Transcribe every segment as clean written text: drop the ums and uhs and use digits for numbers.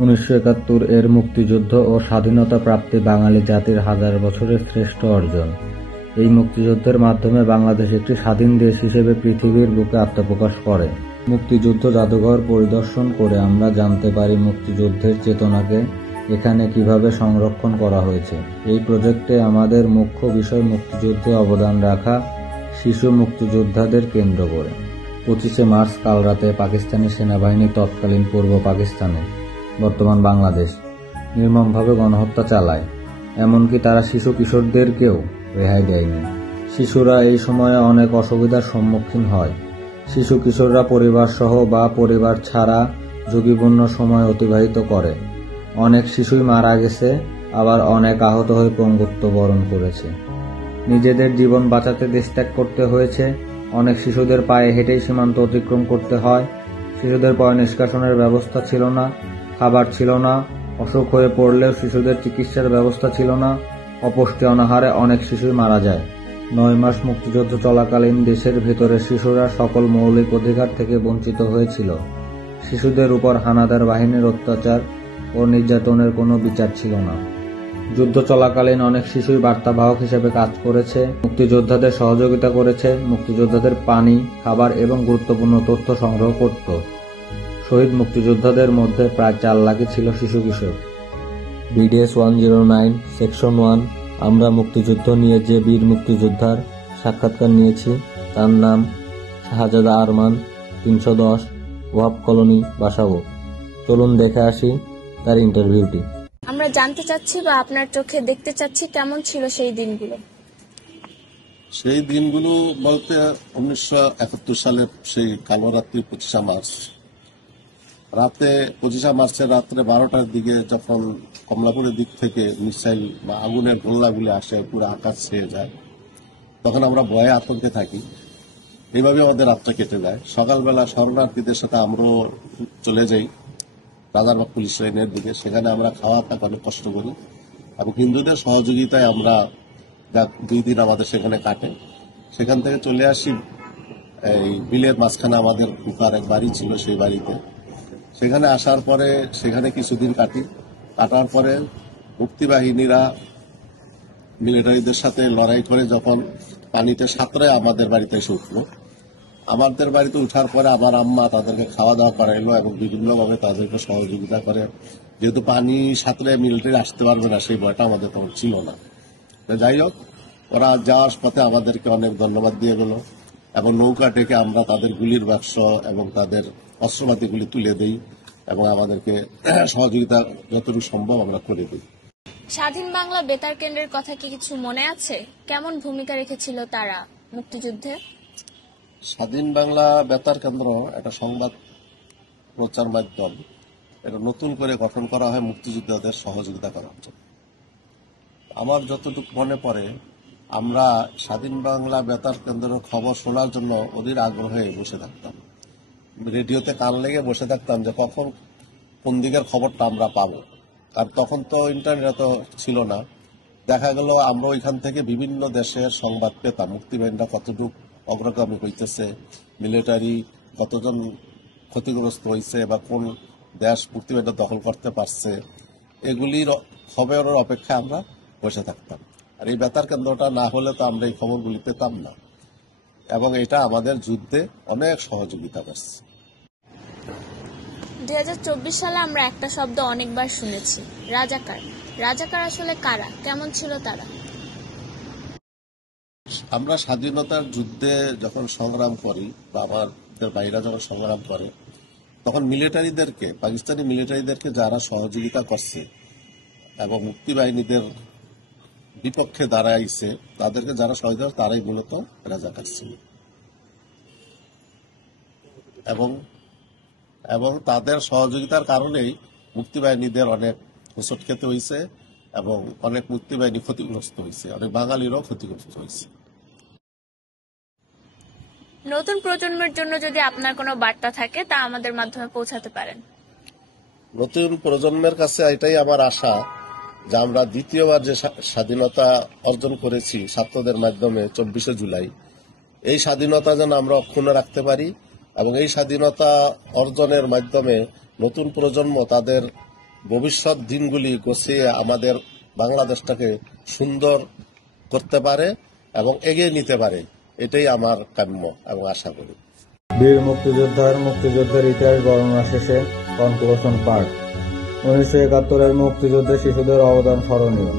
1971 এর মুক্তিযুদ্ধ ও স্বাধীনতা প্রাপ্তি বাঙালি জাতির হাজার বছরের শ্রেষ্ঠ অর্জন। এই মুক্তিযুদ্ধের মাধ্যমে বাংলাদেশ একটি স্বাধীন দেশ হিসেবে পৃথিবীর বুকে আত্মপ্রকাশ করে। মুক্তিযুদ্ধ জাদুঘর পরিদর্শন করে আমরা জানতে পারি মুক্তিযুদ্ধের চেতনাকে এখানে কিভাবে সংরক্ষণ করা হয়েছে। এই প্রজেক্টে আমাদের মুখ্য বিষয় মুক্তিযুদ্ধে অবদান রাখা শিশু মুক্তিযোদ্ধাদের কেন্দ্র করে। 25শে মার্চ কাল রাতে পাকিস্তানি সেনাবাহিনী তৎকালীন পূর্ব পাকিস্তানে, বর্তমান বাংলাদেশ, নির্মমভাবে গণহত্যা চালায়। এমনকি তারা শিশু কিশোরদেরকেও রেহাই দেয়নি। শিশুরা এই সময়ে অনেক অসুবিধার সম্মুখীন হয়। শিশু কিশোররা পরিবার সহ বা পরিবার ছাড়া ঝুঁকিপূর্ণ সময় অতিবাহিত করে। অনেক শিশুই মারা গেছে, আবার অনেক আহত হয়ে পঙ্গুত্ব বরণ করেছে। নিজেদের জীবন বাঁচাতে দেশত্যাগ করতে হয়েছে। অনেক শিশুদের পায়ে হেঁটেই সীমান্ত অতিক্রম করতে হয়। শিশুদের পয় নিষ্কাশনের ব্যবস্থা ছিল না, খাবার ছিল না, অসুখ হয়ে পড়লেও শিশুদের চিকিৎসার ব্যবস্থা ছিল না। অপুষ্টি অনাহারে অনেক শিশুই মারা যায়। 9 মাস মুক্তিযুদ্ধ চলাকালীন দেশের ভেতরে শিশুরা সকল মৌলিক অধিকার থেকে বঞ্চিত হয়েছিল। শিশুদের উপর হানাদার বাহিনীর অত্যাচার ও নির্যাতনের কোনো বিচার ছিল না। যুদ্ধ চলাকালীন অনেক শিশুই বার্তাবাহক হিসেবে কাজ করেছে, মুক্তিযোদ্ধাদের সহযোগিতা করেছে, মুক্তিযোদ্ধাদের পানি, খাবার এবং গুরুত্বপূর্ণ তথ্য সংগ্রহ করত। শহীদ মুক্তিযোদ্ধাদের মধ্যে প্রায় 4 লাখই ছিল শিশু কিশোর। বিডিএস 109 সেকশন 1 আমরা মুক্তিযুদ্ধ নিয়ে যে বীর মুক্তিযোদ্ধার সাক্ষাৎকার নিয়েছি তার নাম শাহজাদা আরমান, 310, ওয়াব কলোনি, বাসাবো। চলুন দেখে আসি তার ইন্টারভিউটি। আমরা জানতে চাচ্ছি বা আপনার চোখে দেখতে চাচ্ছি কেমন ছিল সেই দিনগুলো। সেই দিনগুলো বলতে 1971 সালের সেই কালো রাত্রি 25শে মার্চ রাতে, 25শে মার্চের রাত্রে 12টার দিকে যখন কমলাপুরের দিক থেকে মিসাইল বা আগুনের গোল্লাগুলি আসে, পুরো আকাশ ছেয়ে যায়, তখন আমরা ভয়ে আতঙ্কে থাকি। এইভাবে আমাদের রাতটা কেটে যায়। সকালবেলা শরণার্থীদের সাথে আমরাও চলে যাই রাজারবাগ পুলিশ লাইনের দিকে। সেখানে আমরা খাওয়া থাকা অনেক কষ্ট করি এবং হিন্দুদের সহযোগিতায় আমরা 2 দিন আমাদের সেখানে কাটে। সেখান থেকে চলে আসি এই বিলের মাঝখানে আমাদের কুকার এক বাড়ি ছিল, সেই বাড়িতে। সেখানে আসার পরে সেখানে কিছুদিন কাটার পরে মুক্তিবাহিনীরা মিলিটারিদের সাথে লড়াই করে যখন পানিতে সাঁতরে আমাদের বাড়িতে এসে উঠলো। আমাদের বাড়িতে উঠার পরে আমার আম্মা তাদেরকে খাওয়া দাওয়া করাইলো এবং বিভিন্নভাবে তাদেরকে সহযোগিতা করে। যেহেতু পানি সাঁতরে মিলিটারি আসতে পারবে না, সেই ভয়টা আমাদের তখন ছিল না। যাই হোক, ওরা যাওয়ার পথে আমাদেরকে অনেক ধন্যবাদ দিয়ে গেল এবং নৌকা ডেকে আমরা তাদের গুলির বাক্স এবং তাদের অস্ত্রপাতিগুলি তুলে দিই এবং আমাদেরকে সহযোগিতা যতটুকু সম্ভব আমরা করে দিই। স্বাধীন বাংলা বেতার কেন্দ্রের কথা কি কিছু মনে আছে? কেমন ভূমিকা রেখেছিল তারা মুক্তিযুদ্ধে? স্বাধীন বাংলা বেতার কেন্দ্র একটা সংবাদ প্রচার মাধ্যম, এটা নতুন করে গঠন করা হয় মুক্তিযোদ্ধাদের সহযোগিতা করার জন্য। আমার যতটুকু মনে পড়ে, আমরা স্বাধীন বাংলা বেতার কেন্দ্রের খবর শোনার জন্য অধীর আগ্রহে বসে থাকতাম। রেডিওতে কান লেগে বসে থাকতাম যে কখন কোন দিকের খবরটা আমরা পাবো। কারণ তখন তো ইন্টারনেট ছিল না। দেখা গেল আমরা ওইখান থেকে বিভিন্ন দেশের সংবাদ পেতাম। মুক্তিবাহিনীরা কতটুকু অগ্রগামী হইতেছে, মিলিটারি কতজন ক্ষতিগ্রস্ত হয়েছে বা কোন দেশ মুক্তিবাহিনীরা দখল করতে পারছে, এগুলির খবরের অপেক্ষায় আমরা বসে থাকতাম। আর এই বেতার কেন্দ্রটা না হলে তো আমরা এই খবরগুলি পেতাম না এবং এটা আমাদের যুদ্ধে অনেক সহযোগিতা করছে। 2024 সালে আমরা একটা শব্দ অনেকবার শুনেছি, রাজাকার। রাজাকার আসলে কারা, কেমন ছিল তারা? আমরা স্বাধীনতার যুদ্ধে যখন সংগ্রাম করি বা আমাদের ভাইরা যখন সংগ্রাম করে, তখন মিলিটারিদেরকে, পাকিস্তানি মিলিটারিদেরকে যারা সহযোগিতা করছে এবং মুক্তিবাহিনীদের বিপক্ষে দাঁড়াইছে, তাদেরকে যারা সহযোগিতা, তারাই মূলত রাজাকার ছিল। এবং তাদের সহযোগিতার কারণেই মুক্তিবাহিনীদের অনেক হোঁচট খেতে হয়েছে এবং অনেক মুক্তিবাহিনী ক্ষতিগ্রস্ত হয়েছে, অনেক বাঙালিরাও ক্ষতিগ্রস্ত হয়েছে। নতুন প্রজন্মের জন্য যদি আপনার কোনো বার্তা থাকে তা আমাদের মাধ্যমে পৌঁছাতে পারেন। নতুন প্রজন্মের কাছে এটাই আমার আশা যে আমরা দ্বিতীয়বার যে স্বাধীনতা অর্জন করেছি ছাত্রদের মাধ্যমে 24শে জুলাই, এই স্বাধীনতা যেন আমরা অক্ষুণ্ণ রাখতে পারি এবং এই স্বাধীনতা অর্জনের মাধ্যমে নতুন প্রজন্ম তাদের ভবিষ্যৎ দিনগুলি গুছিয়ে আমাদের বাংলাদেশটাকে সুন্দর করতে পারে এবং এগিয়ে নিতে পারে, এটাই আমার কাম্য এবং আশা করি। বীর মুক্তিযুদ্ধের ইতিহাস বর্ণনা শেষে কনক্লুশন পার্ট। 1971-এর মুক্তিযুদ্ধে শিশুদের অবদান স্মরণীয়।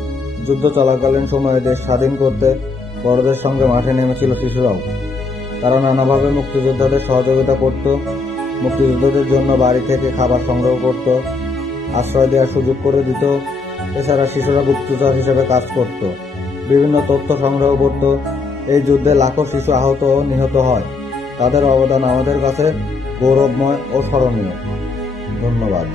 যুদ্ধ চলাকালীন সময়ে দেশ স্বাধীন করতে বড়দের সঙ্গে মাঠে নেমেছিল শিশুরাও। তারা নানাভাবে মুক্তিযোদ্ধাদের সহযোগিতা করত, মুক্তিযোদ্ধাদের জন্য বাড়ি থেকে খাবার সংগ্রহ করত, আশ্রয় দেওয়ার সুযোগ করে দিত। এছাড়া শিশুরা গুপ্তচর হিসেবে কাজ করত, বিভিন্ন তথ্য সংগ্রহ করত। এই যুদ্ধে লাখো শিশু আহত ও নিহত হয়। তাদের অবদান আমাদের কাছে গৌরবময় ও স্মরণীয়। ধন্যবাদ।